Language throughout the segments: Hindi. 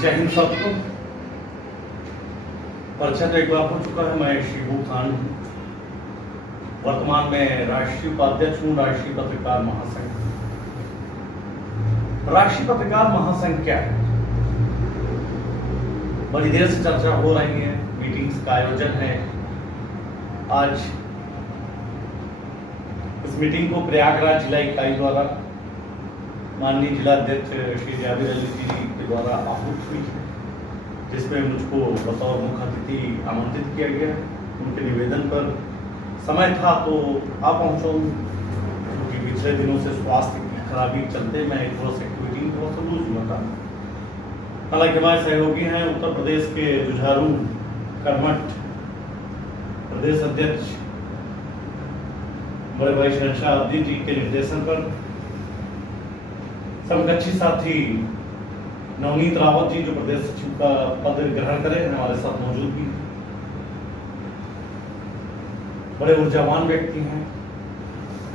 जय हिंद सबको। परिचय तो एक बार हो चुका है। मैं शिबू खान हूँ, वर्तमान में राष्ट्रीय उपाध्यक्ष हूँ राष्ट्रीय पत्रकार महासंघ। राष्ट्रीय पत्रकार महासंघ क्या है? बड़ी देर से चर्चा हो रही है, मीटिंग्स का आयोजन है। आज इस मीटिंग को प्रयागराज जिला इकाई द्वारा माननीय जिलाध्यक्ष श्री जाबिर अली जी के द्वारा आहूत हुई है, जिसमें मुझको बतौर मुख्य अतिथि आमंत्रित किया गया। उनके निवेदन पर समय था तो आ पहुँचा, क्योंकि पिछले दिनों से स्वास्थ्य की खराबी चलते मैं थोड़ा सा एक्टिविटी में थोड़ा सा लूज हुआ था। हालांकि हमारे सहयोगी हैं उत्तर प्रदेश के जुझारू कर्मठ प्रदेश अध्यक्ष बड़े भाई शहनशाह अब्दी जी के निर्देशन पर समकक्षी साथी नवनीत रावत जी जो प्रदेश सचिव का पद ग्रहण करे हमारे साथ मौजूद भी। बड़े ऊर्जावान व्यक्ति हैं।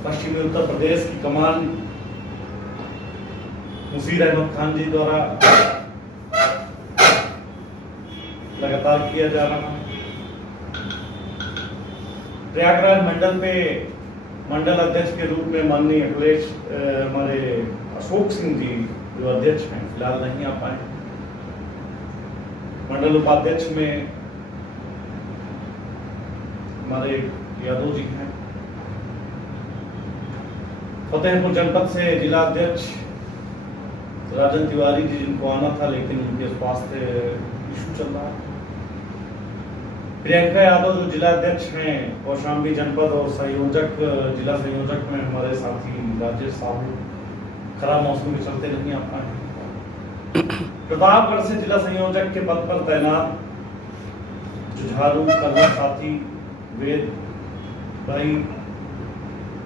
पश्चिमी उत्तर प्रदेश की कमान मुसीर अहमद खान जी द्वारा लगातार किया जा रहा है। प्रयागराज मंडल पे मंडल अध्यक्ष के रूप में माननीय अखिलेश हमारे अशोक सिंह जी जो अध्यक्ष हैं फिलहाल नहीं आ पाए। मंडल उपाध्यक्ष में हमारे यादव जी हैं। फतेहपुर जनपद से जिला अध्यक्ष राजन तिवारी जी जिनको आना था लेकिन उनके स्वास्थ्य इशू चल रहा है। प्रियंका यादव जो जिला अध्यक्ष हैं कौशाम्बी जनपद और संयोजक जिला संयोजक में हमारे साथी राजेश साहू खराब मौसम के चलते नहीं आ पाए। प्रतापगढ़ से जिला संयोजक के पद पर तैनात जुझारू कर्मठ साथी वेद भाई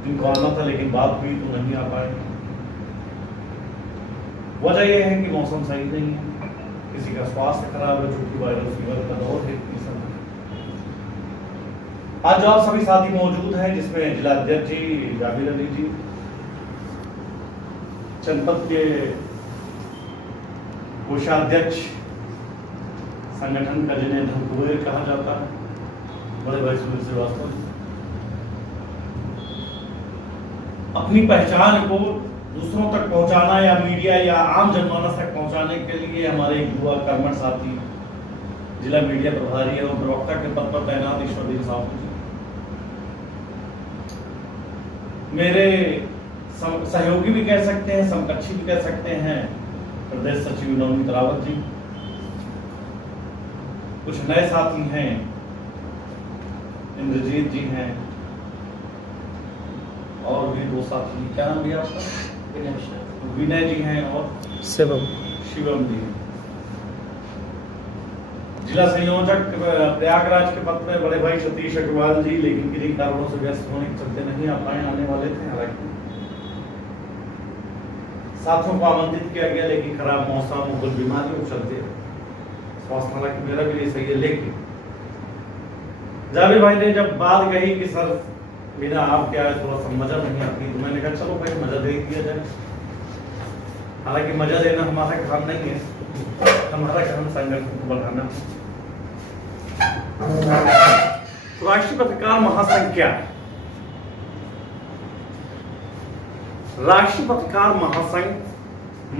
जिनको आना था लेकिन बात हुई तो नहीं आ पाए। वजह यह है कि मौसम सही नहीं है, किसी का स्वास्थ्य खराब है, जो कि वायरल फीवर का दौर है। आज जो आप सभी साथी मौजूद हैं जिसमें जिला अध्यक्ष जी जाबिर अली जी, जनपद के कोषाध्यक्ष संगठन का जिन्हें धनकुबेर कहा जाता है बड़े भाई सुनील श्रीवास्तव, अपनी पहचान को दूसरों तक पहुंचाना या मीडिया या आम जनमानस तक पहुंचाने के लिए हमारे युवा कर्मठ साथी जिला मीडिया प्रभारी और प्रवक्ता के पद पर तैनात ईश्वरदीप साहब, मेरे सहयोगी भी कह सकते हैं, समकक्षी भी कह सकते हैं, प्रदेश सचिव नवनीत रावत जी, कुछ नए साथी हैं, इंद्रजीत जी हैं और भी दो साथी, क्या नाम भी आपका? विनय जी हैं और शिवम जी हैं। जिला संयोजक प्रयागराज के पद में बड़े भाई सतीश अग्रवाल जी लेकिन किन्हीं कारणों से व्यस्त होने के चलते नहीं आ पाए, आने वाले थे। हालांकि साथियों को आमंत्रित किया गया लेकिन खराब मौसम और कुछ बीमारियों के चलते स्वास्थ्य, हालांकि मेरा भी ये सही है। लेकिन जाबिर भाई ने जब बात कही कि सर बिना आप क्या थोड़ा सा मजा नहीं आती, तो मैंने कहा चलो भाई मजा दे दिया जाए। हालांकि मजा देना हमारा काम नहीं है, हमारा काम संगठन को बढ़ाना। राष्ट्रीय पत्रकार महासंघ क्या है? राष्ट्रीय पत्रकार महासंघ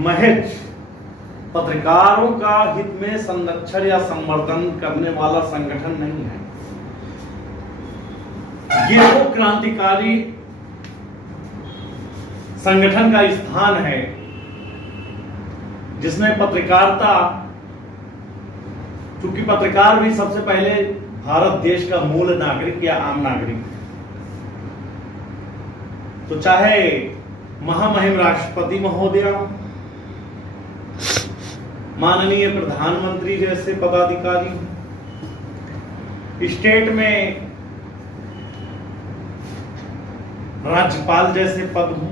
महज पत्रकारों का हित में संरक्षण या संवर्धन करने वाला संगठन नहीं है। ये वो क्रांतिकारी संगठन का स्थान है जिसने पत्रकारिता, चूंकि पत्रकार भी सबसे पहले भारत देश का मूल नागरिक या आम नागरिक, तो चाहे महामहिम राष्ट्रपति महोदय, माननीय प्रधानमंत्री जैसे पदाधिकारी, स्टेट में राज्यपाल जैसे पद हों,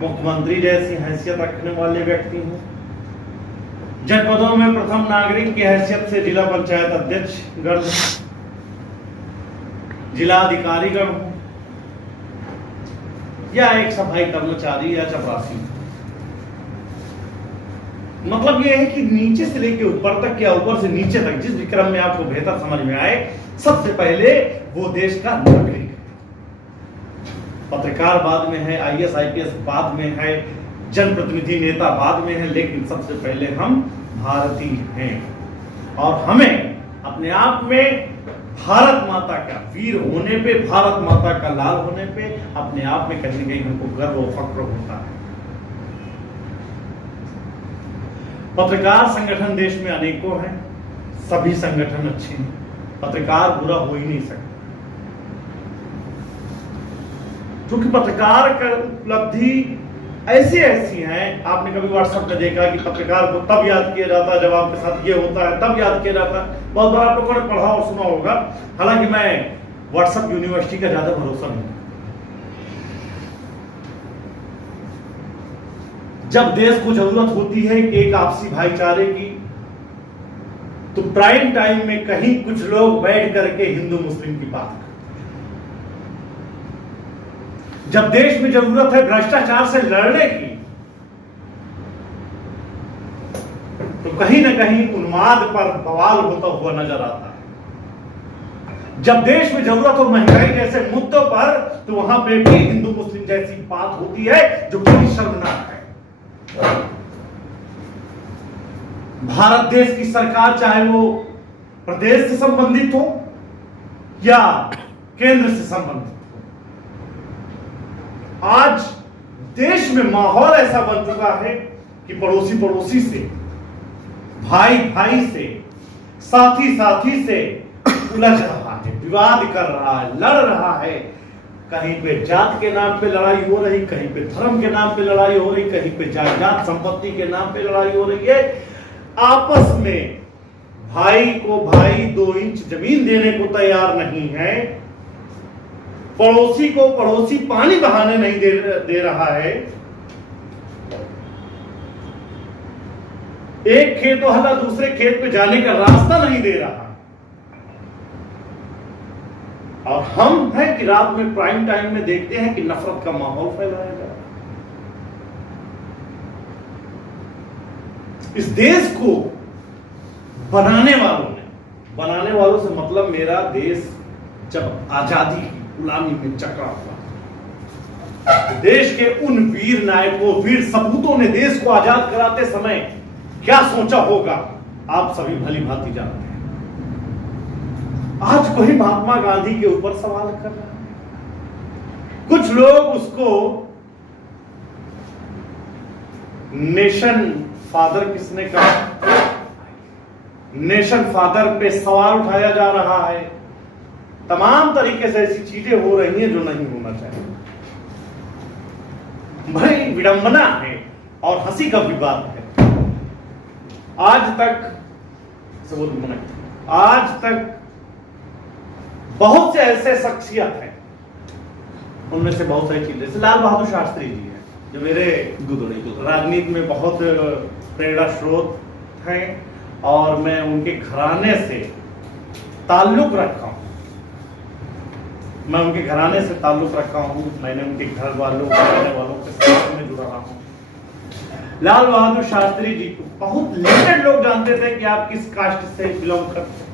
मुख्यमंत्री जैसी हैसियत रखने वाले व्यक्ति हों, जनपदों में प्रथम नागरिक की हैसियत से जिला पंचायत अध्यक्ष गण, जिला अधिकारी गण हो या एक सफाई कर्मचारी या चपरासी, मतलब यह है कि नीचे से लेकर ऊपर तक या ऊपर से नीचे तक जिस भी क्रम में आपको बेहतर समझ में आए, सबसे पहले वो देश का नागरिक है। पत्रकार बाद में है, आईएएस आईपीएस बाद में है, जनप्रतिनिधि नेता बाद में है, लेकिन सबसे पहले हम भारतीय हैं। और हमें अपने आप में भारत माता का वीर होने पे, भारत माता का लाल होने पे अपने आप में कहीं न कहीं हमको गर्व और फक्र होता है। पत्रकार संगठन देश में अनेकों हैं, सभी संगठन अच्छे हैं, पत्रकार बुरा हो ही नहीं सकता, क्योंकि पत्रकार का उपलब्धि ऐसी ऐसी हैं। आपने कभी व्हाट्सएप में देखा कि पत्रकार को तब याद किया जाता है जब आपके साथ ये होता है, तब याद किया जाता है। बहुत बार आप लोगों ने पढ़ा और सुना होगा। हालांकि मैं व्हाट्सएप यूनिवर्सिटी का ज्यादा भरोसा नहीं। जब देश को जरूरत होती है एक आपसी भाईचारे की, तो प्राइम टाइम में कहीं कुछ लोग बैठ करके हिंदू मुस्लिम की बात करते। जब देश में जरूरत है भ्रष्टाचार से लड़ने की, तो कहीं ना कहीं उन्माद पर बवाल होता हुआ नजर आता है। जब देश में जरूरत हो महंगाई जैसे मुद्दों पर, तो वहां पे भी हिंदू मुस्लिम जैसी बात होती है, जो बड़ी शर्मनाक है। भारत देश की सरकार, चाहे वो प्रदेश से संबंधित हो या केंद्र से संबंधित हो, आज देश में माहौल ऐसा बन चुका है कि पड़ोसी पड़ोसी से, भाई भाई से, साथी साथी से उलझ रहा है, विवाद कर रहा है, लड़ रहा है। कहीं पे जात के नाम पे लड़ाई हो रही, कहीं पे धर्म के नाम पे लड़ाई हो रही, कहीं पे जायदाद संपत्ति के नाम पे लड़ाई हो रही है। आपस में भाई को भाई 2 इंच जमीन देने को तैयार नहीं है, पड़ोसी को पड़ोसी पानी बहाने नहीं दे रहा है। एक खेत वाला दूसरे खेत पे जाने का रास्ता नहीं दे रहा। और हम हैं कि रात में प्राइम टाइम में देखते हैं कि नफरत का माहौल फैलाया जा रहा है। इस देश को बनाने वालों से मतलब मेरा देश जब आजादी की गुलामी में चकरा हुआ, देश के उन वीर नायकों, वीर सपूतों ने देश को आजाद कराते समय क्या सोचा होगा, आप सभी भली भांति जानते हैं। आज कोई महात्मा गांधी के ऊपर सवाल कर रहा है, कुछ लोग उसको नेशन फादर किसने कहा, नेशन फादर पे सवाल उठाया जा रहा है। तमाम तरीके से ऐसी चीजें हो रही हैं जो नहीं होना चाहिए। भाई विडंबना है और हंसी का भी बात है। आज तक बहुत से ऐसे शख्सियत हैं, उनमें से बहुत सारी चीजें, जैसे लाल बहादुर शास्त्री जी हैं, जो मेरे राजनीति में बहुत प्रेरणा स्रोत हैं, और मैं उनके घराने से ताल्लुक रखा हूं। मैं उनके घराने से ताल्लुक रखा हूं, मैंने उनके घर वालों के साथ में जुड़ा रहा हूं। लाल बहादुर शास्त्री जी को बहुत लिमिटेड लोग जानते थे कि आप किस कास्ट से बिलोंग करते हैं।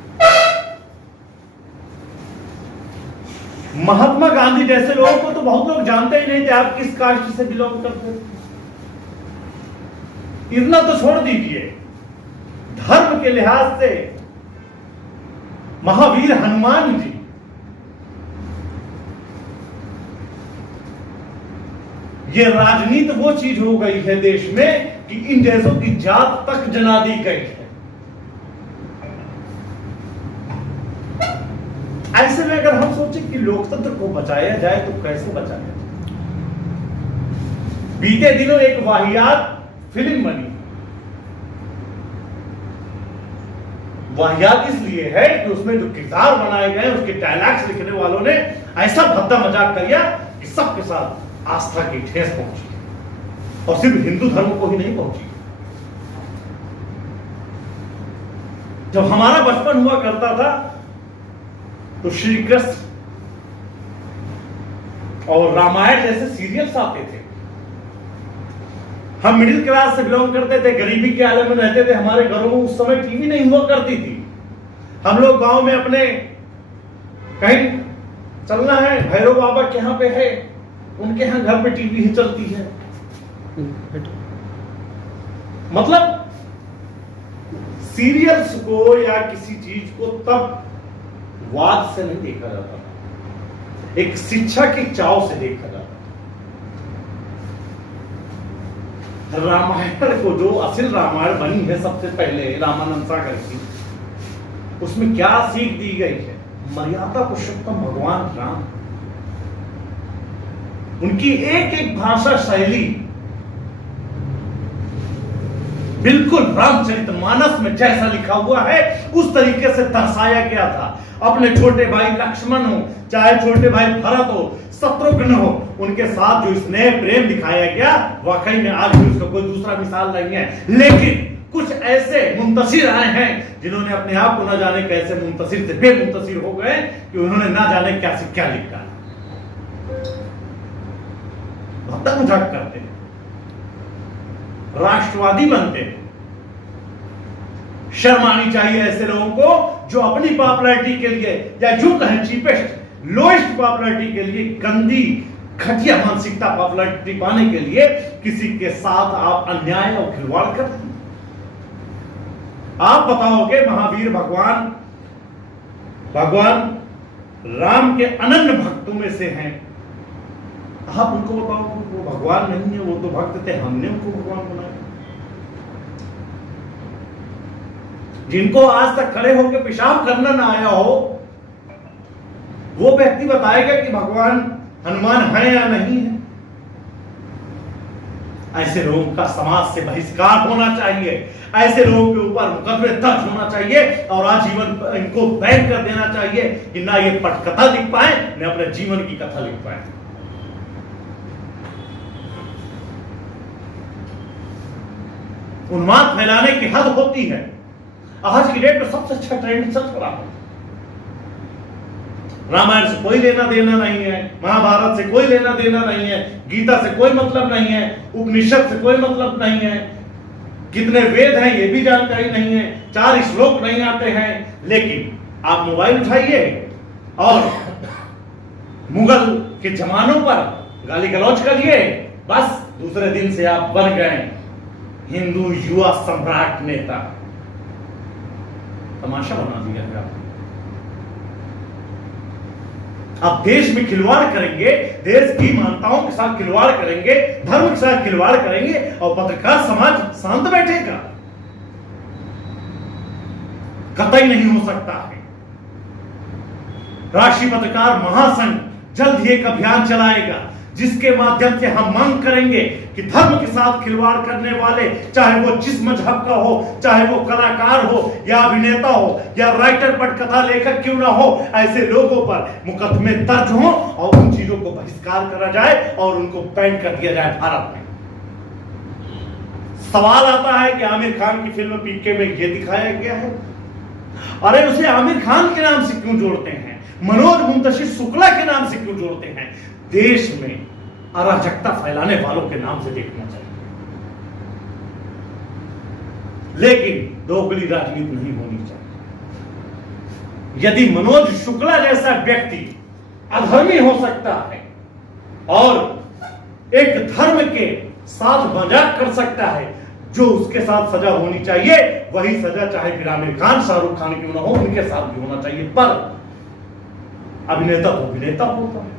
महात्मा गांधी जैसे लोगों को तो बहुत लोग जानते ही नहीं थे आप किस कास्ट से बिलोंग करते थे। इतना तो छोड़ दीजिए, धर्म के लिहाज से महावीर हनुमान जी, ये राजनीति वो चीज हो गई है देश में कि इन जैसों की जात तक जना दी गई है। ऐसे में अगर हम सोचें कि लोकतंत्र को बचाया जाए तो कैसे बचाया जाए। बीते दिनों एक वाहियात फिल्म बनी। वाहियात इसलिए है कि उसमें जो किरदार बनाए गए, उसके डायलॉग्स लिखने वालों ने ऐसा भद्दा मजाक किया कि सबके साथ आस्था की ठेस पहुंची, और सिर्फ हिंदू धर्म को ही नहीं पहुंची। जब हमारा बचपन हुआ करता था तो श्री कृष्ण और रामायण जैसे सीरियल्स आते थे। हम मिडिल क्लास से बिलोंग करते थे, गरीबी के आलम में रहते थे, हमारे घरों में उस समय टीवी नहीं हुआ करती थी। हम लोग गांव में अपने कहीं चलना है, भैरव बाबा के यहाँ पे है, उनके यहाँ घर पे टीवी ही चलती है। मतलब सीरियल्स को या किसी चीज को तब वाद से नहीं देखा जाता था, एक शिक्षा की चाव से देखा जाता था। रामायण को, जो असल रामायण बनी है सबसे पहले रामानंद सागर की, उसमें क्या सीख दी गई है? मर्यादा पुरुषोत्तम भगवान राम, उनकी एक एक भाषा शैली बिल्कुल रामचरितमानस में जैसा लिखा हुआ है उस तरीके से दर्शाया गया था। अपने छोटे भाई लक्ष्मण हो, चाहे छोटे भाई भरत हो, शत्रुघ्न हो, उनके साथ जो स्नेह प्रेम दिखाया गया, वाकई में आज भी उसका कोई दूसरा मिसाल नहीं है। लेकिन कुछ ऐसे मुंतशिर आए हैं जिन्होंने अपने आप को न जाने कैसे मुंतशिर से बेमुंतशिर हो गए कि उन्होंने ना जाने क्या से क्या लिखा, भक्ता मजाक करते हैं, राष्ट्रवादी बनते हैं। शर्म आनी चाहिए ऐसे लोगों को जो अपनी पॉपुलैरिटी के लिए, या जो कहें चीपेस्ट लोएस्ट पॉपुलैरिटी के लिए, गंदी घटिया मानसिकता पॉपुलैरिटी पाने के लिए किसी के साथ आप अन्याय और खिलवाड़ करते हैं। आप बताओगे महावीर भगवान राम के अनन्य भक्तों में से हैं, आप उनको बताओ वो भगवान नहीं है, वो तो भक्त थे, हमने उनको भगवान बनाया। जिनको आज तक खड़े होकर पेशाब करना ना आया हो, वो व्यक्ति बताएगा कि भगवान हनुमान है या नहीं है। ऐसे लोगों का समाज से बहिष्कार होना चाहिए, ऐसे लोगों के ऊपर मुकदमे दर्ज होना चाहिए और आजीवन इनको बैन कर देना चाहिए कि ना ये पटकथा लिख पाए, न अपने जीवन की कथा लिख पाए। उन्माद फैलाने की हद होती है। आज की डेट में सबसे अच्छा ट्रेंड चल रहा है, रामायण से कोई लेना देना नहीं है, महाभारत से कोई लेना देना नहीं है, गीता से कोई मतलब नहीं है, उपनिषद से कोई मतलब नहीं है, कितने वेद हैं ये भी जानकारी नहीं है, 4 श्लोक नहीं आते हैं। लेकिन आप मोबाइल उठाइए और मुगल के जमानों पर गाली गलौज करिए, बस दूसरे दिन से आप बन गए हिंदू युवा सम्राट नेता। तमाशा बना दिया है आपने। आप देश में खिलवाड़ करेंगे, देश की मान्यताओं के साथ खिलवाड़ करेंगे, धर्म के साथ खिलवाड़ करेंगे और पत्रकार समाज शांत बैठेगा? कतई नहीं हो सकता है। राष्ट्रीय पत्रकार महासंघ जल्द ही एक अभियान चलाएगा जिसके माध्यम से हम मांग करेंगे कि धर्म के साथ खिलवाड़ करने वाले, चाहे वो जिस मजहब का हो, चाहे वो कलाकार हो या अभिनेता हो या राइटर पटकथा लेखक क्यों ना हो, ऐसे लोगों पर मुकदमे दर्ज हो और उन चीजों को बहिष्कार करा जाए और उनको बैन कर दिया जाए भारत में। सवाल आता है कि आमिर खान की फिल्म पीके में ये दिखाया गया है, अरे उसे आमिर खान के नाम से क्यों जोड़ते हैं, मनोज मुंतशिर शुक्ला के नाम से क्यों जोड़ते हैं? देश में अराजकता फैलाने वालों के नाम से देखना चाहिए, लेकिन दोगली राजनीति नहीं होनी चाहिए। यदि मनोज शुक्ला जैसा व्यक्ति अधर्मी हो सकता है और एक धर्म के साथ मजाक कर सकता है, जो उसके साथ सजा होनी चाहिए वही सजा चाहे फिर आमिर खान, शाहरुख खान क्यों ना हो, उनके साथ भी होना चाहिए। पर अभिनेता तो अभिनेता होता है,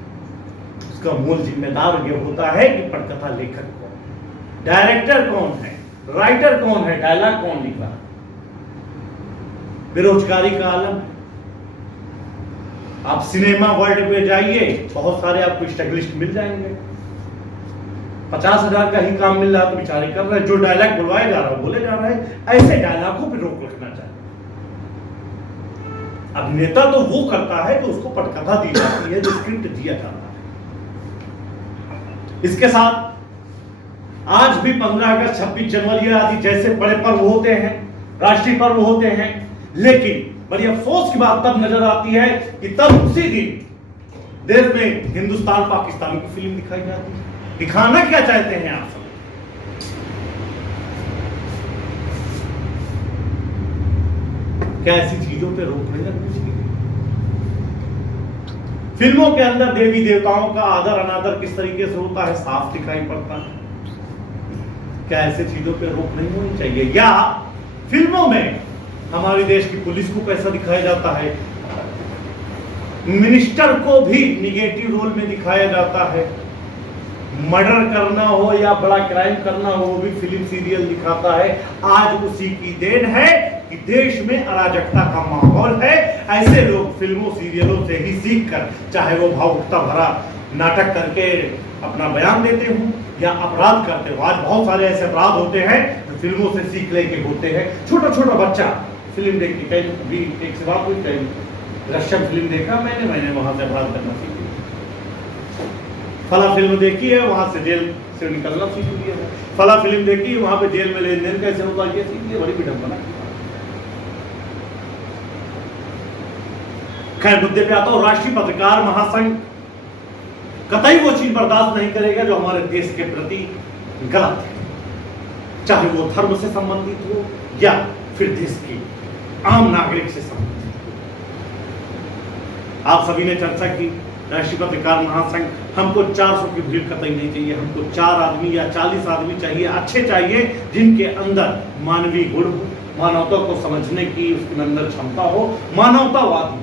उसका मूल जिम्मेदार ये होता है कि पटकथा लेखक कौन है, डायरेक्टर कौन है, राइटर कौन है, डायलॉग कौन लिख रहा है। बेरोजगारी का आलम है। आप सिनेमा वर्ल्ड पे जाइए, बहुत सारे आपको स्ट्रगलिस्ट मिल जाएंगे, 50,000 का ही काम मिल रहा तो बेचारे कर रहे हैं, जो डायलॉग बुलवाया जा रहा है बोले जा रहे हैं। ऐसे डायलॉगों पे रोक रखना चाहिए। अभिनेता तो वो करता है तो उसको पटकथा दी जाती है, जो स्क्रिप्ट दिया जाता है। इसके साथ आज भी 15 अगस्त, 26 जनवरी आदि जैसे बड़े पर्व होते हैं, राष्ट्रीय पर्व होते हैं, लेकिन बड़ी अफसोस की बात तब नजर आती है कि तब उसी दिन देश में हिंदुस्तान पाकिस्तान की फिल्म दिखाई जाती है। दिखाना क्या चाहते हैं आप सब? क्या ऐसी चीजों पे रोक नहीं लगनी चाहिए? फिल्मों के अंदर देवी देवताओं का आदर अनादर किस तरीके से होता है साफ दिखाई पड़ता है। क्या ऐसे चीजों पे रोक नहीं होनी चाहिए? या फिल्मों में हमारे देश की पुलिस को कैसा दिखाया जाता है, मिनिस्टर को भी निगेटिव रोल में दिखाया जाता है, मर्डर करना हो या बड़ा क्राइम करना हो वो भी फिल्म सीरियल दिखाता है। आज उसी की देन है कि देश में अराजकता का माहौल है। ऐसे लोग फिल्मों सीरियलों से ही सीख कर, चाहे वो भावुकता भरा नाटक करके अपना बयान देते हो या अपराध करते हो। आज बहुत सारे ऐसे अपराध होते हैं जो फिल्मों से सीख लेके होते हैं। छोटा छोटा बच्चा फिल्म देख के कहीं एक से बात हुई, कहीं रशियन फिल्म देखा मैंने वहां से अपराध करना सीख लिया, फला फिल्म देखी है वहां से जेल से निकलना सीख लिया है, फला फिल्म देखी है वहां पे जेल में लेन देन कैसे होता है ये सीख लिया। बड़ी विडंबना। खैर मुद्दे पे आता हूं। राष्ट्रीय पत्रकार महासंघ कतई वो चीज बर्दाश्त नहीं करेगा जो हमारे देश के प्रति गलत है, चाहे वो धर्म से संबंधित हो या फिर देश के आम नागरिक से संबंधित हो। आप सभी ने चर्चा की राष्ट्रीय पत्रकार महासंघ, हमको 400 की भीड़ कतई नहीं चाहिए, हमको 4 आदमी या 40 आदमी चाहिए, अच्छे चाहिए, जिनके अंदर मानवीय गुण हो, मानवता को समझने की उसके अंदर क्षमता हो, मानवतावाद हो,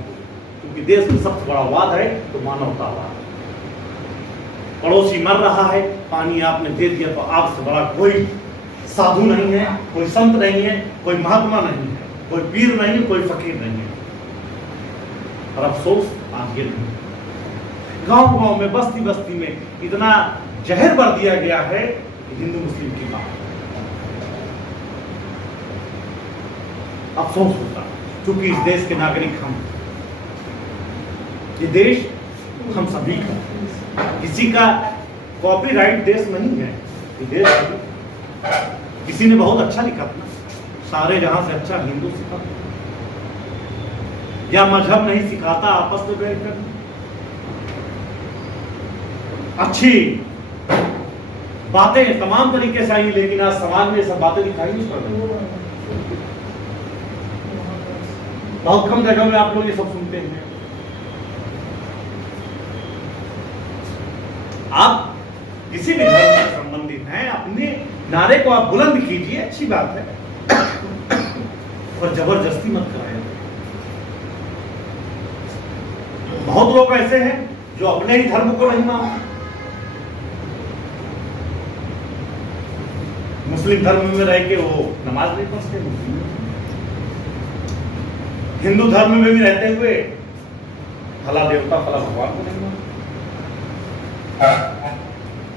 क्योंकि देश में सबसे बड़ा वाद है तो मानवतावाद। पड़ोसी मर रहा है, पानी आपने दे दिया तो आपसे बड़ा कोई साधु नहीं है, कोई संत नहीं है, कोई महात्मा नहीं है, कोई पीर नहीं है, कोई फकीर नहीं है। और अफसोस आज ये नहीं, गांव गांव में बस्ती बस्ती में इतना जहर भर दिया गया है कि हिंदू मुस्लिम की बात। अफसोस होता क्योंकि इस देश के नागरिक हम, ये देश हम सभी का, किसी का कॉपीराइट देश नहीं है ये देश। किसी ने बहुत अच्छा लिखा था, सारे जहां से अच्छा हिंदू सिखाता या मजहब नहीं सिखाता आपस में बैठकर अच्छी बातें तमाम तरीके से आई, लेकिन आज समाज में सब बातें दिखाई नहीं पड़ रही। बहुत कम जगह में आप लोग ये सब सुनते हैं। आप किसी भी धर्म से संबंधित हैं, अपने नारे को आप बुलंद कीजिए, अच्छी बात है, और जबरदस्ती मत कराएं। बहुत लोग ऐसे हैं जो अपने ही धर्म को नहीं मानते। मुस्लिम धर्म में रह के वो नमाज नहीं पढ़ते, हिंदू धर्म में भी रहते हुए फला देवता फला भगवान को नहीं मानते।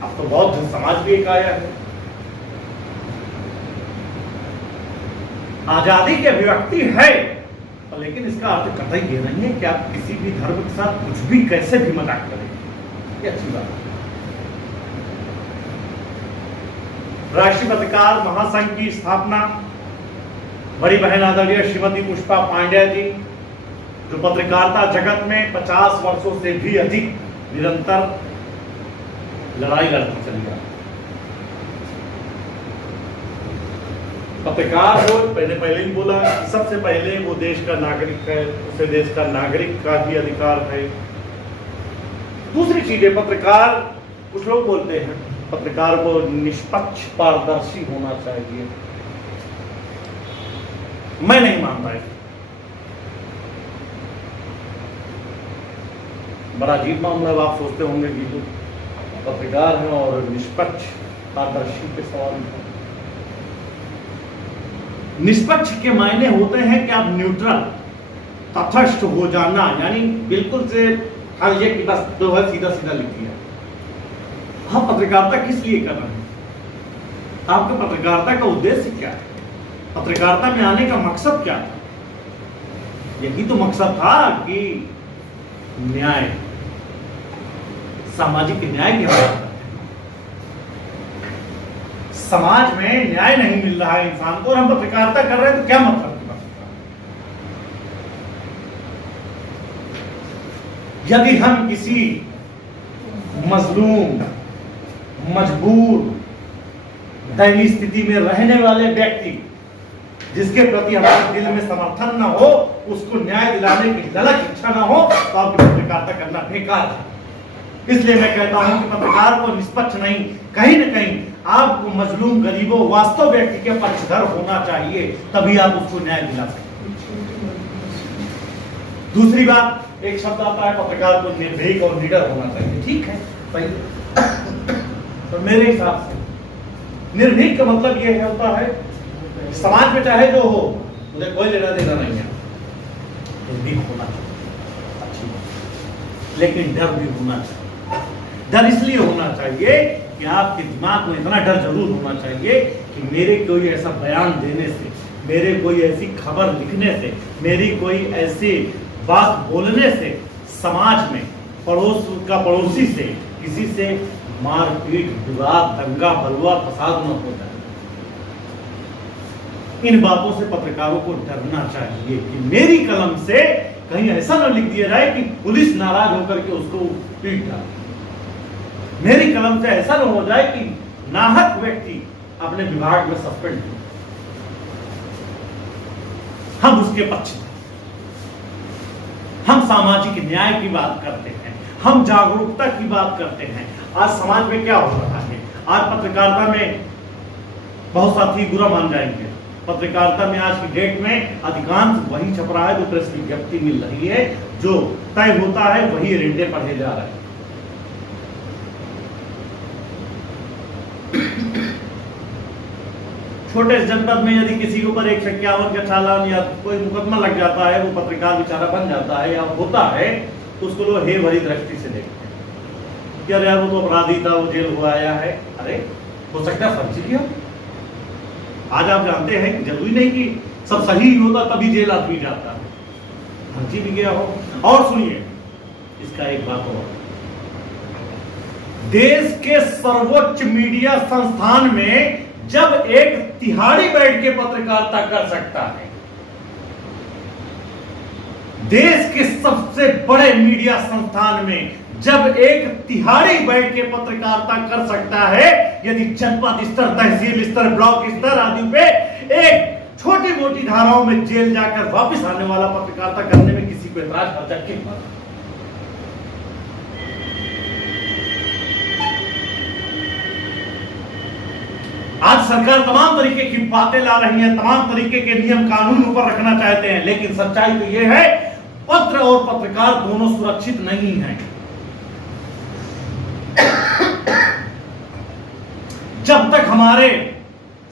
अब तो बौद्ध समाज भी एक आया है। आजादी की अभिव्यक्ति है, लेकिन इसका अर्थ कतई ये नहीं है कि आप किसी भी धर्म के साथ कुछ भी कैसे भी मजाक करें। ये अच्छी बात है। राष्ट्रीय पत्रकार महासंघ की स्थापना बड़ी बहन आदरणीय श्रीमती पुष्पा पांड्या जी, जो पत्रकारिता जगत में 50 वर्षों से भी अधिक निरंतर लड़ाई लड़ती चली गई। पत्रकार हो, मैंने पहले ही बोला, सबसे पहले वो देश का नागरिक है, उसे देश का नागरिक का ही अधिकार है। दूसरी चीज है, पत्रकार, कुछ लोग बोलते हैं पत्रकार को निष्पक्ष पारदर्शी होना चाहिए। मैं नहीं मानता है। बड़ा अजीब मामला है। आप सोचते होंगे कि जो पत्रकार हैं और निष्पक्ष पारदर्शी के सवाल हैं। निष्पक्ष के मायने होते हैं कि आप न्यूट्रल, तटस्थ हो जाना, यानी बिल्कुल से हाँ ये कि बस जो है सीधा सीधा लिख दिया। आप पत्रकारिता किस लिए कर रहे हैं? आपका पत्रकारिता का उद्देश्य क्या है? पत्रकारिता में आने का मकसद क्या था? यही तो मकसद था कि न्याय, सामाजिक न्याय की बात। समाज में न्याय नहीं मिल रहा है इंसान को और हम पत्रकारिता कर रहे हैं, तो क्या मतलब? यदि हम किसी मजलूम, मजबूर, दयनीय स्थिति में रहने वाले व्यक्ति, जिसके प्रति हमारे दिल में समर्थन न हो, उसको न्याय दिलाने की ललक इच्छा न हो, तो आपकी पत्रकारिता करना बेकार है। इसलिए मैं कहता हूं कि पत्रकार को निष्पक्ष नहीं, कहीं न कहीं आपको मजलूम गरीबों वास्तव व्यक्ति के पक्षधर होना चाहिए, तभी आप उसको न्याय दिला सकते। दूसरी बात, एक शब्द आता है पत्रकार को निर्भीक और निडर होना चाहिए। ठीक है, पहले तो मेरे हिसाब से निर्भीक का मतलब यह होता है समाज में चाहे जो हो, मुझे कोई लेना देना नहीं है, निर्भीक होना चाहिए, अच्छी बात, लेकिन डर भी होना चाहिए। डर इसलिए होना चाहिए कि आपके दिमाग में इतना डर जरूर होना चाहिए कि मेरे कोई ऐसा बयान देने से, मेरे कोई ऐसी खबर लिखने से, मेरी कोई ऐसी बात बोलने से समाज में पड़ोसी से किसी से मारपीट, विवाद, दंगा, बलवा, फसाद न हो जाए। इन बातों से पत्रकारों को डरना चाहिए कि मेरी कलम से कहीं ऐसा न लिख दिया जाए कि पुलिस नाराज होकर के उसको पीट डाले। मेरी कलम से ऐसा न हो जाए कि नाहक व्यक्ति अपने विभाग में सस्पेंड हो। हम उसके पक्ष में, हम सामाजिक न्याय की बात करते हैं, हम जागरूकता की बात करते हैं। आज समाज में क्या हो रहा है, आज पत्रकारिता में बहुत साथी बुरा मान जाएंगे, पत्रकारिता में आज की डेट में अधिकांश वही छप रहा है जो प्रेस विज्ञप्ति मिल रही है, जो तय होता है वही एजेंडे पढ़े जा रहे हैं। छोटे जनपद में यदि किसी के ऊपर 151 का चालान या कोई मुकदमा लग जाता है, वो पत्रकार बेचारा बन जाता है या होता है, तो उसको लोग हे भरी दृष्टि से देखते हैं कि अरे यार वो तो अपराधी था, वो जेल हुआ आया है। अरे हो सकता है फर्जी भी हो। आज आप जानते हैं कि जरूरी नहीं कि सब सही होता तभी जेल आदमी जाता है, फर्जी भी गया हो। और सुनिए इसका एक बात और, देश के सर्वोच्च मीडिया संस्थान में जब एक तिहाड़ी बैठ के पत्रकारिता कर सकता है, देश के सबसे बड़े मीडिया संस्थान में जब एक तिहाड़ी बैठ के पत्रकारिता कर सकता है, यदि जनपद स्तर, तहसील स्तर, ब्लॉक स्तर आदि पे एक छोटी मोटी धाराओं में जेल जाकर वापस आने वाला पत्रकारिता करने में किसी को एतराज खर्चा क्यों पड़ा? आज सरकार तमाम तरीके की बातें ला रही है, तमाम तरीके के नियम कानून ऊपर रखना चाहते हैं, लेकिन सच्चाई तो यह है पत्र और पत्रकार दोनों सुरक्षित नहीं हैं। जब तक हमारे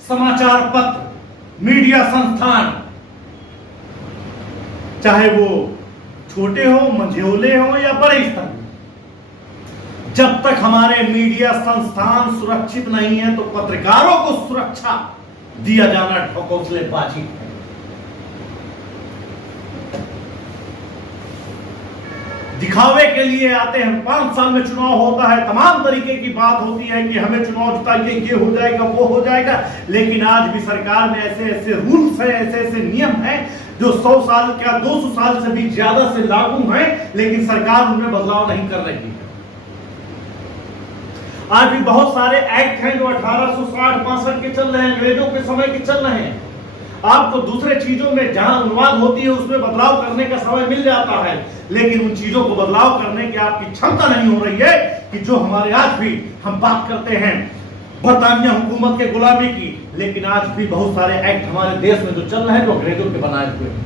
समाचार पत्र, मीडिया संस्थान, चाहे वो छोटे हो, मंझोले हो या बड़े स्तर, जब तक हमारे मीडिया संस्थान सुरक्षित नहीं है तो पत्रकारों को सुरक्षा दिया जाना ढकोसलेबाजी है। दिखावे के लिए आते हैं, 5 साल में चुनाव होता है, तमाम तरीके की बात होती है कि हमें चुनाव जिताइए, ये हो जाएगा, वो हो जाएगा, लेकिन आज भी सरकार में ऐसे ऐसे रूल्स हैं, ऐसे ऐसे नियम हैं जो 100 साल क्या 200 साल से भी ज्यादा से लागू हैं, लेकिन सरकार उनमें बदलाव नहीं कर रही है। आज भी बहुत सारे एक्ट हैं जो 1860-65 के चल रहे हैं, अंग्रेजों के समय के चल रहे हैं। आपको दूसरे चीजों में जहां अनुवाद होती है उसमें बदलाव करने का समय मिल जाता है, लेकिन उन चीजों को बदलाव करने की आपकी क्षमता नहीं हो रही है कि जो हमारे आज भी हम बात करते हैं बरतानिया हुकूमत के गुलामी की, लेकिन आज भी बहुत सारे एक्ट हमारे देश में जो चल रहे हैं जो अंग्रेजों के बनाए हुए हैं।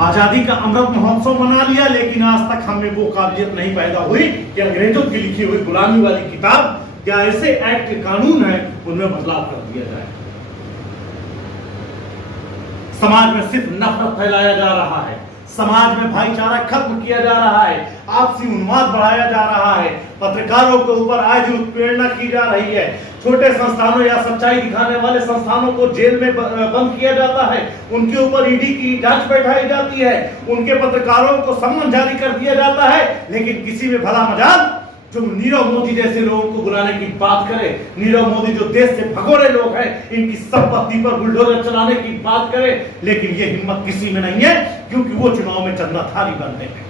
आजादी का अमृत महोत्सव मना लिया, लेकिन आज तक हमें वो काबिलियत नहीं पैदा हुई कि अंग्रेजों की लिखी हुई गुलामी वाली किताब या ऐसे एक्ट कानून है उनमें बदलाव कर दिया जाए। समाज में सिर्फ नफरत फैलाया जा रहा है, समाज में भाईचारा खत्म किया जा रहा है, आपसी उन्माद बढ़ाया जा रहा है, पत्रकारों के ऊपर आज उत्पीड़ना की जा रही है, छोटे संस्थानों या सच्चाई दिखाने वाले संस्थानों को जेल में बंद किया जाता है, उनके ऊपर ईडी की जांच बैठाई जाती है, उनके पत्रकारों को सम्मन जारी कर दिया जाता है, लेकिन किसी में भला मजाल जो नीरव मोदी जैसे लोगों को बुलाने की बात करे, नीरव मोदी जो देश से भगोड़े लोग हैं, इनकी संपत्ति पर बुलडोजर चलाने की बात करे, लेकिन ये हिम्मत किसी में नहीं है, क्योंकि वो चुनाव में चंदाधारी बनते हैं।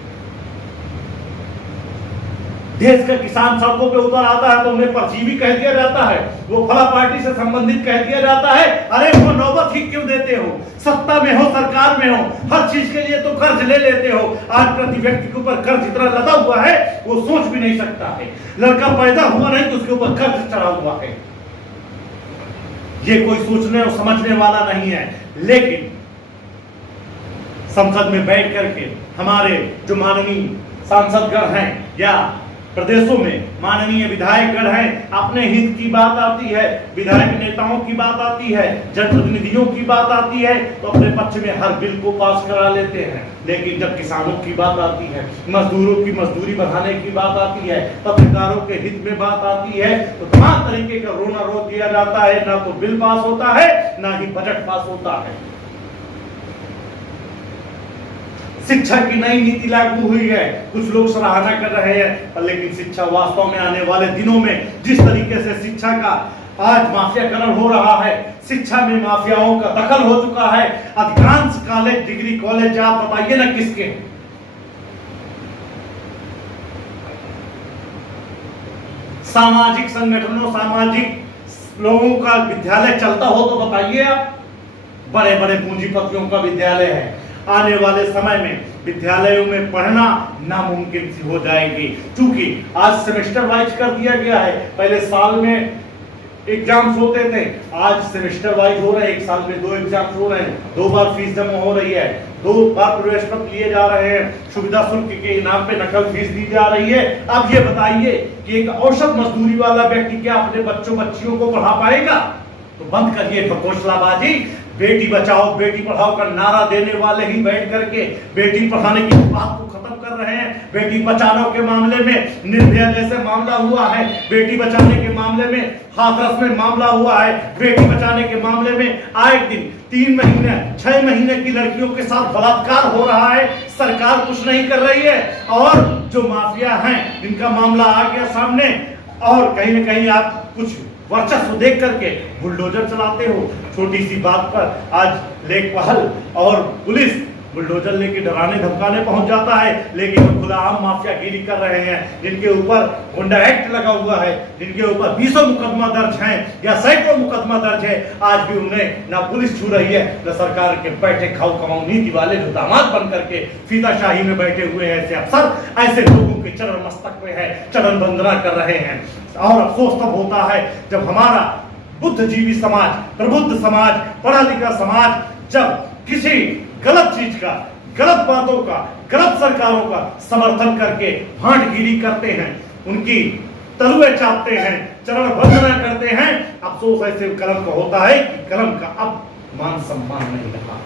देश का किसान सड़कों पे उतर आता है तो उन्हें परजीवी कह दिया जाता है, वो फला पार्टी से संबंधित कह दिया जाता है। अरे वो नौबत ही क्यों देते हो? सत्ता में हो, सरकार में हो, हर चीज के लिए तो कर्ज ले लेते हो। आज प्रति व्यक्ति के ऊपर कर्ज इतना लदा हुआ है वो सोच भी नहीं सकता है। लड़का पैदा हुआ नहीं तो उसके ऊपर कर्ज चढ़ा हुआ है। ये कोई सोचने और समझने वाला नहीं है। लेकिन संसद में बैठ करके हमारे जो माननीय सांसदगण हैं या प्रदेशों में माननीय विधायकगण हैं, अपने हित की बात आती है, विधायक नेताओं की बात आती है, जनप्रतिनिधियों की बात आती है तो अपने पक्ष में हर बिल को पास करा लेते हैं। लेकिन जब किसानों की बात आती है, मजदूरों की मजदूरी बढ़ाने की बात आती है, पत्रकारों के हित में बात आती है तो तमाम तरीके का रोना रो दिया जाता है। ना तो बिल पास होता है, ना ही बजट पास होता है। शिक्षा की नई नीति लागू हुई है, कुछ लोग सराहना कर रहे हैं, लेकिन शिक्षा वास्तव में आने वाले दिनों में जिस तरीके से शिक्षा का आज माफियाकरण हो रहा है, शिक्षा में माफियाओं का दखल हो चुका है। अधिकांश कॉलेज, डिग्री कॉलेज आप बताइए ना किसके हैं? सामाजिक संगठनों, सामाजिक लोगों का विद्यालय चलता हो तो बताइए आप। बड़े बड़े पूंजीपतियों का विद्यालय है। आने वाले समय में विद्यालयों में पढ़ना नामुमकिन सी हो जाएगी, क्योंकि आज सेमेस्टर वाइज कर दिया गया है। पहले साल में एग्जाम्स होते थे, आज सेमेस्टर वाइज हो रहे हैं। एक साल में 2 एग्जाम्स हो रहे हैं, 2 बार फीस जमा हो रही है, 2 बार प्रवेश पत्र लिए जा रहे हैं, सुविधा शुल्क के नाम पे नकल फीस दी जा रही है। अब ये बताइए कि एक औसत मजदूरी वाला व्यक्ति क्या अपने बच्चों बच्चियों को पढ़ा पाएगा? तो बंद करिए बकोसलाबाजी। बेटी बचाओ बेटी पढ़ाओ का नारा देने वाले ही बैठ करके बेटी पढ़ाने की बात को खत्म कर रहे हैं। बेटी बचाने के मामले में निर्भया जैसे मामला हुआ है, बेटी बचाने के मामले में हाथरस में मामला हुआ है, बेटी बचाने के मामले में आए दिन 3 महीने 6 महीने की लड़कियों के साथ बलात्कार हो रहा है। सरकार कुछ नहीं कर रही है और जो माफिया हैं इनका मामला आ गया सामने और कहीं न कहीं आप कुछ वर्चस्व देख करके बुलडोजर चलाते हो। छोटी सी बात पर आज लेखपाल और पुलिस बुलडोजर लेके डराने धमकाने पहुंच जाता है, लेकिन वो खुलेआम माफियागिरी कर रहे हैं। जिनके ऊपर गुंडा एक्ट लगा हुआ है, जिनके ऊपर 20 मुकदमा दर्ज हैं या सैकड़ों मुकदमा दर्ज है, आज भी उन्हें ना पुलिस छू रही है न सरकार के बैठे खाऊ कमाऊ नीति वाले जो दामाद बन करके फीताशाही में बैठे हुए हैं ऐसे अफसर ऐसे लोगों के चरण मस्तक पे है चरण वंदना कर रहे हैं। और अफसोस तब होता है जब हमारा बुद्धिजीवी समाज, प्रबुद्ध समाज, पढ़ा लिखा समाज जब किसी गलत चीज का, गलत बातों का, गलत सरकारों का समर्थन करके भांटगिरी करते हैं, उनकी तलुए चाटते हैं, चरण वंदना करते हैं। अफसोस ऐसे कलम का होता है कि कलम का अब मान सम्मान नहीं रहा।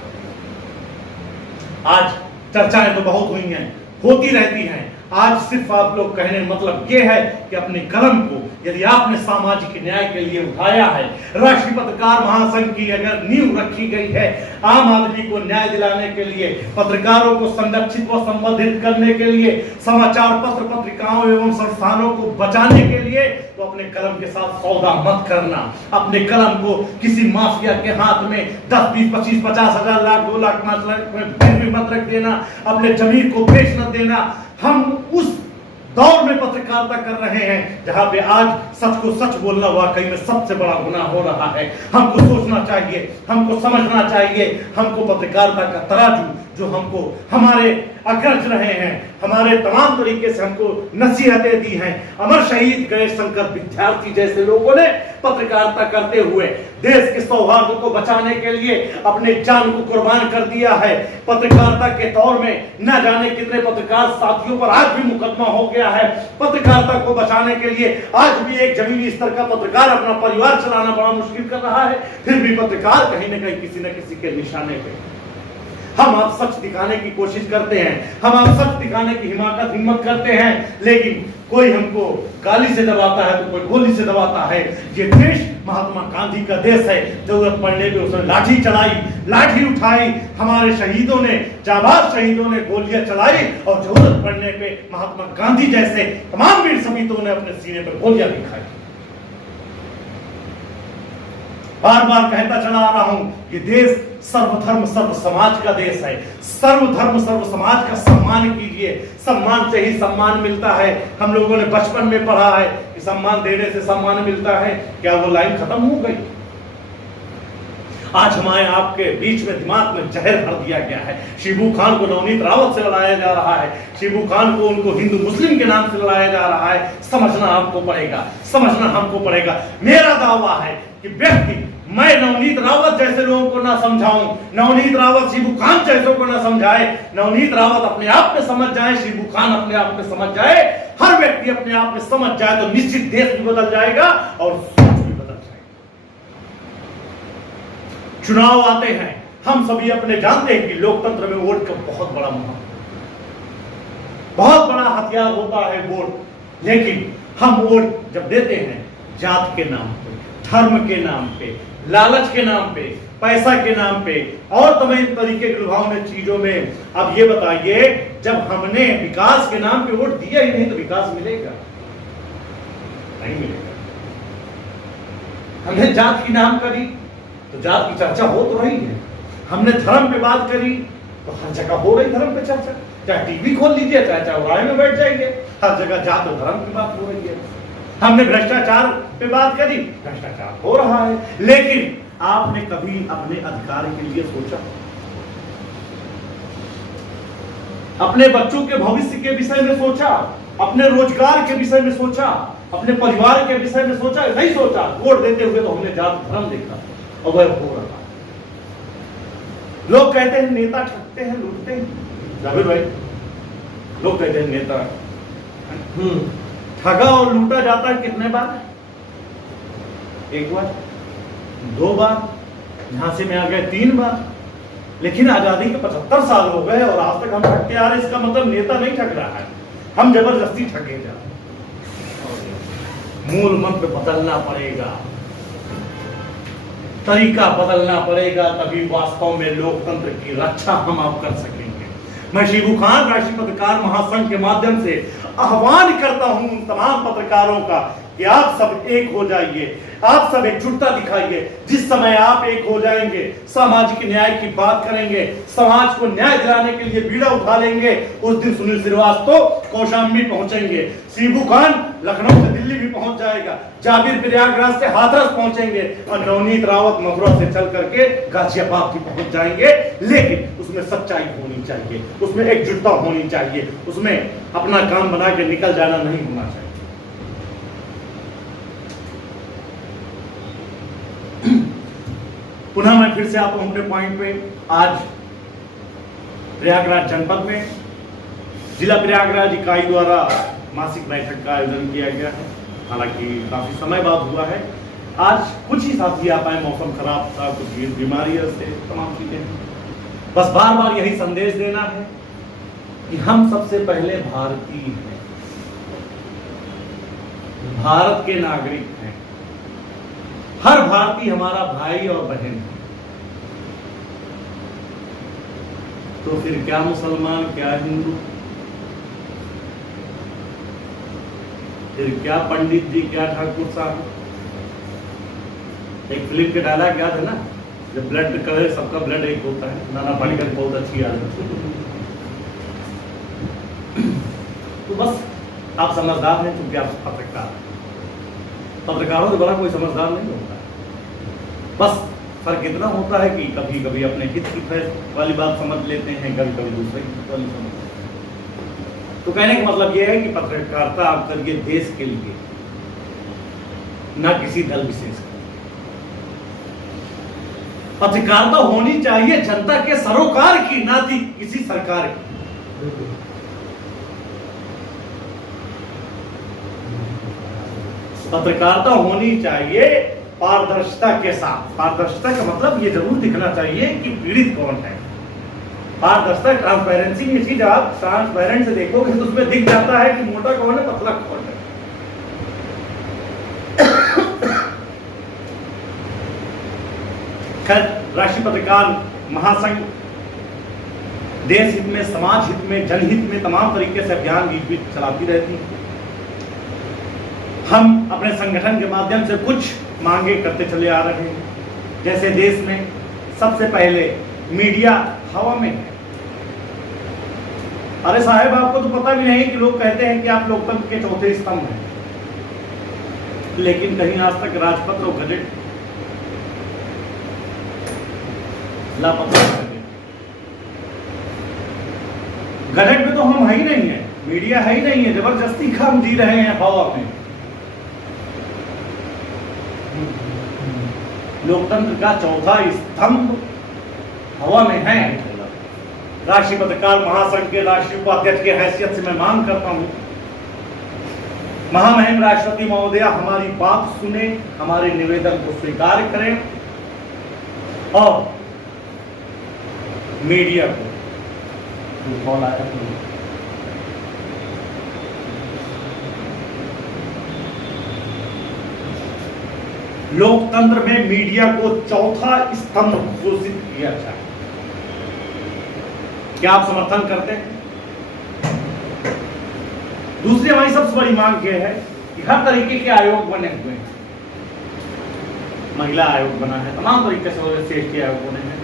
आज चर्चाएं तो बहुत हुई हैं, होती रहती हैं। आज सिर्फ आप लोग कहने मतलब ये है कि अपने कलम को यदि आपने सामाजिक न्याय के लिए उठाया है, राष्ट्रीय पत्रकार महासंघ की अगर नींव रखी गई है आम आदमी को न्याय दिलाने के लिए, पत्रकारों को संरक्षित व संवर्धित करने के लिए, समाचार पत्र पत्रिकाओं एवं संस्थानों को बचाने के लिए, तो अपने कलम के साथ सौदा मत करना। अपने कलम को किसी माफिया के हाथ में 10, 20, 25, 50 हजार, लाख, 2 लाख, 5 लाख में मत रख देना। अपने जमीन को बेच न देना। हम उस दौर में पत्रकारिता कर रहे हैं जहां पे आज सच को सच बोलना वाकई में सबसे बड़ा गुनाह हो रहा है। हमको सोचना चाहिए, हमको समझना चाहिए, हमको पत्रकारिता का तराजू जो हमको हमारे अग्रज रहे हैं, हमारे तमाम तरीके से हमको नसीहतें दी हैं। अमर शहीद गणेश शंकर विद्यार्थी जैसे लोगों ने पत्रकारिता करते हुए देश के सौहार्द को बचाने के लिए अपने जान को कुर्बान कर दिया है। पत्रकारिता के दौर में न जाने कितने पत्रकार साथियों पर आज भी मुकदमा हो गया है। पत्रकारिता को बचाने के लिए आज भी एक जमीनी स्तर का पत्रकार अपना परिवार चलाना बड़ा मुश्किल कर रहा है। फिर भी पत्रकार कहीं न कहीं किसी न किसी के निशाने पे। हम आप सच दिखाने की कोशिश करते हैं, हम आप सच दिखाने की हिम्मत करते हैं, लेकिन कोई हमको गाली से दबाता है तो कोई गोली से दबाता है। ये देश महात्मा गांधी का देश है। जरूरत पड़ने पे उसने लाठी चलाई, लाठी उठाई। हमारे शहीदों ने, जाबाज शहीदों ने गोलियां चलाई और जरूरत पड़ने पे महात्मा गांधी जैसे तमाम वीर सपूतों ने अपने सीने पर गोलियां भी खाई। बार बार कहता चला आ रहा हूं कि देश सर्वधर्म सर्व समाज का देश है। सर्वधर्म सर्व समाज का सम्मान कीजिए, सम्मान से ही सम्मान मिलता है। हम लोगों ने बचपन में पढ़ा है कि सम्मान देने से सम्मान मिलता है। क्या वो लाइन खत्म हो गई? आज हमारे आपके बीच में दिमाग में जहर भर दिया गया है। शिबू खान को नवनीत रावत से लड़ाया जा रहा है, शिबू खान को उनको हिंदू मुस्लिम के नाम से लड़ाया जा रहा है। समझना हमको पड़ेगा, समझना हमको पड़ेगा। मेरा दावा है कि व्यक्ति, मैं नवनीत रावत जैसे लोगों को ना समझाऊं, नवनीत रावत शिबू खान जैसों को ना समझाए। नवनीत रावत अपने आप में समझ जाए, शिबू खान अपने आप में समझ जाए, हर व्यक्ति अपने आप में समझ जाए तो निश्चित देश भी बदल जाएगा और सोच भी बदल जाएगा। चुनाव आते हैं, हम सभी अपने जानते हैं कि लोकतंत्र में वोट का बहुत बड़ा महत्व, बहुत बड़ा हथियार होता है वोट। लेकिन हम वोट जब देते हैं जात के नाम पे, धर्म के नाम पे, लालच के नाम पे, पैसा के नाम पे और तमाम तरीके के लुभावने चीजों में, अब ये बताइए, जब हमने विकास के नाम पे वोट दिया ही नहीं तो विकास मिलेगा? नहीं मिलेगा। हमने जात की नाम करी तो जात की चर्चा हो तो रही है, हमने धर्म पे बात करी तो हर जगह हो रही धर्म पे चर्चा। चाहे टीवी खोल लीजिए, चाहे चौराहे में बैठ जाइए, हर जगह जात और धर्म की बात हो रही है। हमने भ्रष्टाचार पे बात करी, भ्रष्टाचार हो रहा है। लेकिन आपने कभी अपने अधिकार के लिए सोचा? अपने बच्चों के भविष्य के विषय में सोचा? अपने रोजगार के विषय में सोचा? अपने परिवार के विषय में सोचा? नहीं सोचा। वोट देते हुए तो हमने जात धर्म देखा और वह हो रहा। लोग कहते हैं नेता ठगते हैं, लूटते हैं। जावेद भाई, लोग कहते हैं नेता ठगा और लूटा जाता है कितने बार? एक बार, दो बार, झांसी में आ गए 3 बार। लेकिन आजादी के 75 साल हो गए और आज तक हम ठगते आ रहे। इसका मतलब नेता नहीं ठग रहा है, हम जबरदस्ती ठगे जा रहे। मूल मंत्र बदलना पड़ेगा, तरीका बदलना पड़ेगा, तभी वास्तव में लोकतंत्र की रक्षा हम आप कर सकेंगे। मैं शिबू खान राष्ट्रीय पत्रकार महासंघ के माध्यम से आह्वान करता हूं उन तमाम पत्रकारों का कि आप सब एक हो जाइए, आप सब एकजुटता दिखाइए। जिस समय आप एक हो जाएंगे, सामाजिक न्याय की बात करेंगे, समाज को न्याय दिलाने के लिए बीड़ा उठा लेंगे, उस दिन सुनील श्रीवास्तव कौशाम्बी पहुंचेंगे, शिबू खान लखनऊ से दिल्ली भी पहुंच जाएगा, जाबिर प्रयागराज से हाथरस पहुंचेंगे और नवनीत रावत मथुरा से चल करके गाजियाबाद भी पहुंच जाएंगे। लेकिन उसमें सच्चाई होनी चाहिए, उसमें एकजुटता होनी चाहिए, उसमें अपना काम बना के निकल जाना नहीं होना चाहिए। पुनः मैं फिर से आपको अपने पॉइंट पे, आज प्रयागराज जनपद में जिला प्रयागराज इकाई द्वारा मासिक बैठक का आयोजन किया गया है। हालांकि काफी समय बाद हुआ है। आज कुछ ही साथी आ पाए, मौसम खराब था, कुछ बीमारियों से, तमाम चीजें। बस बार बार यही संदेश देना है कि हम सबसे पहले भारतीय हैं, भारत के नागरिक हैं। हर भारतीय हमारा भाई और बहन है। तो फिर क्या मुसलमान, क्या हिंदू, फिर क्या पंडित जी, क्या ठाकुर साहब। एक फिल्म के डायलॉग याद है ना, जब ब्लड कलर सबका ब्लड एक होता है, नाना पाटेकर बहुत अच्छी याद है। तो बस आप समझदार हैं क्योंकि आप पत्रकार, पत्रकारों से बड़ा कोई समझदार नहीं होता। बस फर्क इतना होता है कि कभी कभी अपने हित की वाली बात समझ लेते हैं, कभी कभी दूसरे हित वाली समझ लेते हैं। तो कहने का मतलब यह है कि पत्रकारिता आप करिए देश के लिए, ना किसी दल विशेष के। पत्रकारिता होनी चाहिए जनता के सरोकार की, ना कि किसी सरकार की। पत्रकारिता होनी चाहिए पारदर्शिता के साथ। पारदर्शिता का मतलब ये जरूर दिखना चाहिए कि पीड़ित कौन है। पारदर्शिता, ट्रांसपेरेंसी में चीज, आप ट्रांसपेरेंट से देखोगे तो उसमें दिख जाता है कि मोटा कौन है, पतला कौन है। खैर, राष्ट्रीय पत्रकार महासंघ देश हित में, समाज हित में, जनहित में तमाम तरीके से अभियान बीच बीच चलाती रहती है। हम अपने संगठन के माध्यम से कुछ मांगे करते चले आ रहे हैं, जैसे देश में सबसे पहले मीडिया हवा में है। अरे साहब, आपको तो पता भी नहीं कि लोग कहते हैं कि आप लोकतंत्र के चौथे स्तंभ हैं, लेकिन कहीं आज तक राजपत्र और गजट लापता है। गजट में तो हम है ही नहीं है, मीडिया है ही नहीं है, जबरदस्ती का हम जी रहे हैं हवा में। लोकतंत्र का चौथा स्तंभ हवा में है। राष्ट्रीय पत्रकार महासंघ के राष्ट्रीय उपाध्यक्ष की हैसियत से मैं मांग करता हूं, महामहिम राष्ट्रपति महोदया हमारी बात सुने, हमारे निवेदन को स्वीकार करें और मीडिया को लोकतंत्र में मीडिया को चौथा स्तंभ घोषित किया जाए। क्या आप समर्थन करते हैं? दूसरी हमारी सबसे बड़ी मांग यह है कि हर तरीके के आयोग बने हुए हैं। महिला आयोग बना है, तमाम तरीके से SC आयोग बने हैं।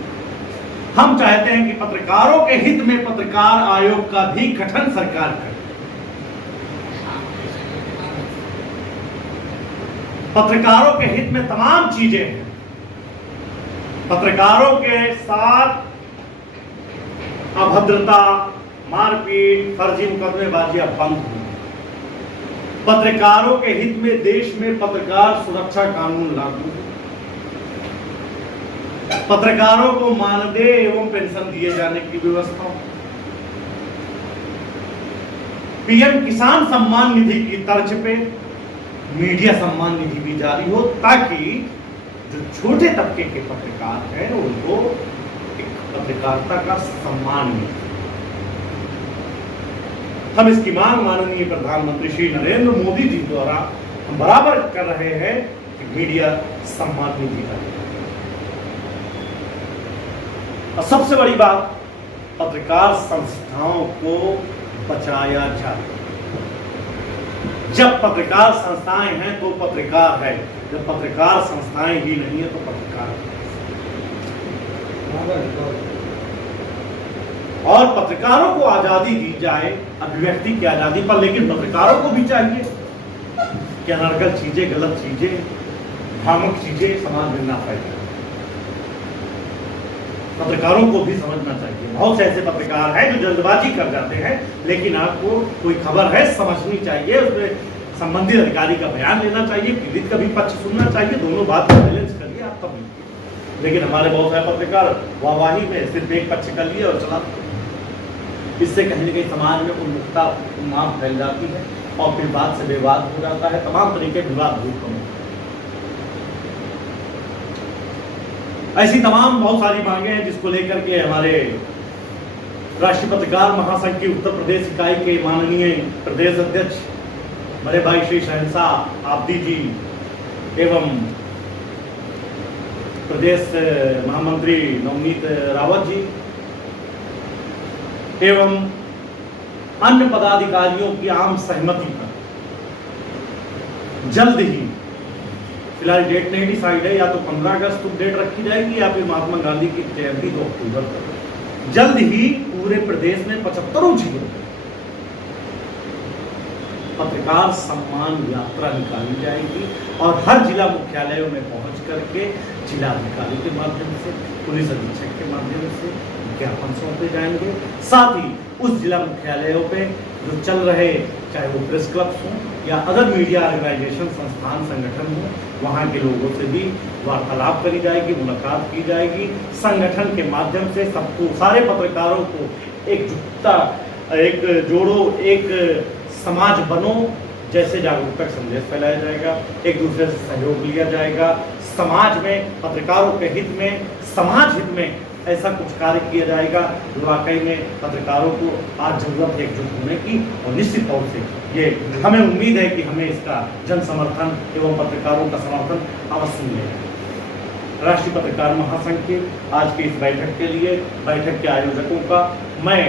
हम चाहते हैं कि पत्रकारों के हित में पत्रकार आयोग का भी गठन सरकार करे। पत्रकारों के हित में तमाम चीजें हैं। पत्रकारों के साथ अभद्रता, मारपीट, फर्जी मुकदमेबाजी अब बंद हुई। पत्रकारों के हित में देश में पत्रकार सुरक्षा कानून लागू हो। पत्रकारों को मानदेय एवं पेंशन दिए जाने की व्यवस्था हो। PM किसान सम्मान निधि की तर्ज पे मीडिया सम्मान निधि भी जारी हो, ताकि जो छोटे तबके के पत्रकार हैं उनको एक पत्रकारिता का सम्मान मिले। हम इसकी मांग माननीय प्रधानमंत्री श्री नरेंद्र मोदी जी द्वारा हम बराबर कर रहे हैं कि मीडिया सम्मान निधि का। और सबसे बड़ी बात, पत्रकार संस्थाओं को बचाया जाए। जब पत्रकार संस्थाएं हैं तो पत्रकार है, जब पत्रकार संस्थाएं ही नहीं है तो पत्रकार है। और पत्रकारों को आजादी दी जाए, अभिव्यक्ति की आजादी पर, लेकिन पत्रकारों को भी चाहिए कि अनर्गल चीजें, गलत चीजें, भ्रामक चीजें समाज में ना फैलाएं। पत्रकारों को भी समझना चाहिए। बहुत से ऐसे पत्रकार हैं जो जल्दबाजी कर जाते हैं, लेकिन आपको कोई खबर है समझनी चाहिए, उसमें संबंधित अधिकारी का बयान लेना चाहिए, पीड़ित का भी पक्ष सुनना चाहिए, दोनों बात को बैलेंस करिए आप तभी। लेकिन हमारे बहुत सारे पत्रकार वाहवाही में सिर्फ एक पक्ष कर लिए और चला। इससे कहीं न कहीं समाज में उन्मुखता उन्माद फैल जाती है और फिर बात से विवाद हो जाता है, तमाम तरीके के विवाद दूर होते हैं। ऐसी तमाम बहुत सारी मांगे हैं जिसको लेकर के हमारे राष्ट्रीय पत्रकार महासंघ की उत्तर प्रदेश इकाई के माननीय प्रदेश अध्यक्ष बड़े भाई श्री शहनशाह आब्दी जी एवं प्रदेश महामंत्री नवनीत रावत जी एवं अन्य पदाधिकारियों की आम सहमति पर जल्द ही, फिलहाल डेट नहीं डिसाइड है, या तो 15 अगस्त को डेट रखी जाएगी या फिर महात्मा गांधी की जयंती 2 अक्टूबर तक, जल्द ही पूरे प्रदेश में 75 जिलों में पत्रकार सम्मान यात्रा निकाली जाएगी और हर जिला मुख्यालयों में पहुंच करके जिलाधिकारी के माध्यम से, पुलिस अधीक्षक के माध्यम से ज्ञापन सौंपे जाएंगे। साथ ही उस जिला मुख्यालयों पे जो चल रहे, चाहे वो प्रेस क्लब्स हों या अदर मीडिया ऑर्गेनाइजेशन, संस्थान, संगठन हो, वहाँ के लोगों से भी वार्तालाप करी जाएगी, मुलाकात की जाएगी। संगठन के माध्यम से सबको, सारे पत्रकारों को एकजुटता, एक जोड़ो, एक समाज बनो जैसे जागरूकता संदेश फैलाया जाएगा, एक दूसरे से सहयोग लिया जाएगा। समाज में, पत्रकारों के हित में, समाज हित में ऐसा कुछ कार्य किया जाएगा जो वाकई में पत्रकारों को आज जरूरत है एकजुट होने की। और निश्चित तौर से ये हमें उम्मीद है कि हमें इसका जन समर्थन एवं पत्रकारों का समर्थन अवश्य मिलेगा। राष्ट्रीय पत्रकार महासंघ के आज की इस बैठक के लिए, बैठक के आयोजकों का मैं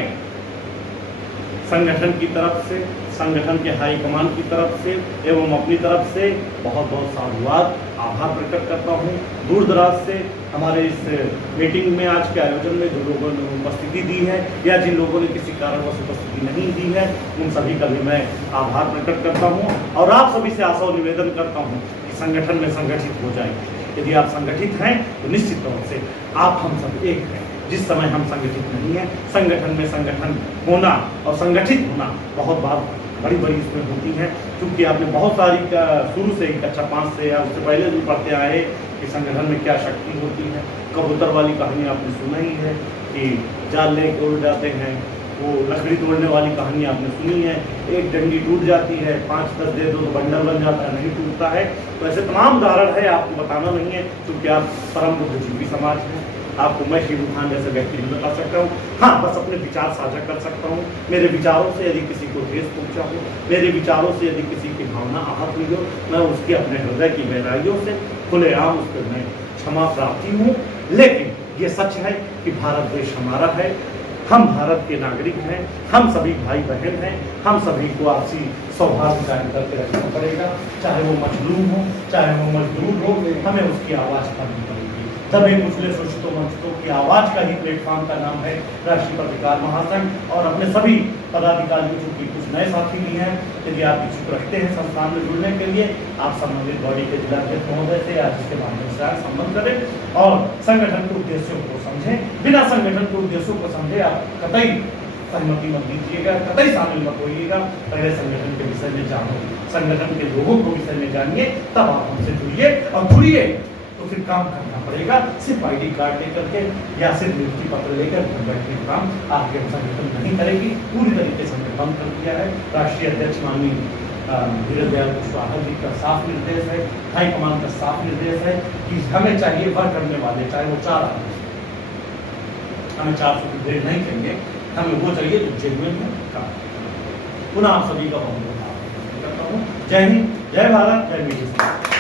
संगठन की तरफ से, संगठन के हाईकमान की तरफ से एवं अपनी तरफ से बहुत बहुत साधुवाद, आभार प्रकट करता हूँ। दूर दराज से हमारे इस मीटिंग में, आज के आयोजन में जो लोगों ने उपस्थिति दी है या जिन लोगों ने किसी कारणवश उपस्थिति नहीं दी है, उन सभी का भी मैं आभार प्रकट करता हूँ और आप सभी से आशा और निवेदन करता हूँ कि संगठन में संगठित हो जाए। यदि आप संगठित हैं तो निश्चित तौर से आप हम सब एक हैं। जिस समय हम संगठित नहीं हैं, संगठन में संगठन होना और संगठित होना बहुत बात बड़ी बड़ी इसमें होती हैं, क्योंकि आपने बहुत सारी शुरू से ही कक्षा 5 से या उससे पहले भी पढ़ते आए कि संगठन में क्या शक्ति होती है। कबूतर वाली कहानी आपने सुना ही है कि जाल लेके उड़ जाते हैं, वो लकड़ी तोड़ने वाली कहानी आपने सुनी है, एक डंडी टूट जाती है, 5-10 दे दो तो बंडल बन जाता है, नहीं टूटता है। तो ऐसे तमाम उदाहरण है, आपको बताना नहीं है क्योंकि आप परम बुद्धिजीवी समाज हैं। आपको मैं शिव खान जैसे व्यक्ति नहीं बता सकता हूँ, हाँ बस अपने विचार साझा कर सकता हूँ। मेरे विचारों से यदि किसी को ठेस पहुँचा हो, मेरे विचारों से यदि किसी की भावना आहत हुई हो, मैं उसके अपने हृदय की गहराइयों से खुलेआम उस पर मैं क्षमा प्रार्थी हूँ। लेकिन ये सच है कि भारत देश हमारा है, हम भारत के नागरिक हैं, हम सभी भाई बहन हैं, हम सभी को आपसी सौहार्द कायम करके रखना पड़ेगा। चाहे वो मजलूम हो, चाहे वो मजदूर हो, हमें उसकी आवाज़ करनी पड़ेगी। तब एक कुचले शोषितों वंचितों की आवाज़ का ही प्लेटफॉर्म का नाम है राष्ट्रीय पत्रकार महासंघ। और अपने सभी पदाधिकारियों चूँकि कुछ नए साथी भी हैं, यदि आप इच्छुक रखते हैं संस्थान में जुड़ने के लिए, आप संबंधित बॉडी के जिलाध्यक्ष महोदय से या जिसके माध्यम से आप संबंध करें और संगठन के उद्देश्यों को समझें। बिना संगठन के उद्देश्यों को समझे आप कतई सहमति मत दीजिएगा, कतई शामिल मत होइएगा। पहले संगठन के विषय में जानो, संगठन के लोगों को विषय में जानिए, तब आप हमसे जुड़िए और जुड़िए तो फिर काम करना पड़ेगा। सिर्फ ID कार्ड लेकर के या सिर्फ नियुक्ति पत्र लेकर घर बैठने का काम आपके संगठन नहीं करेगी। पूरी तरीके से हमने बंद कर दिया है। राष्ट्रीय अध्यक्ष माननीय धीरज दयाल कुशवाहा जी का साफ निर्देश है, हाईकमान का साफ निर्देश है कि हमें चाहिए वर्क करने वाले, चाहे वो 4 आदमी, हमें 400 की ग्रेड नहीं चाहिए, हमें वो चाहिए जो जेन्युइन है काम। पुनः आप सभी का बहुत बहुत आभार करता हूँ। जय हिंद, जय भारत, जय मीडिया।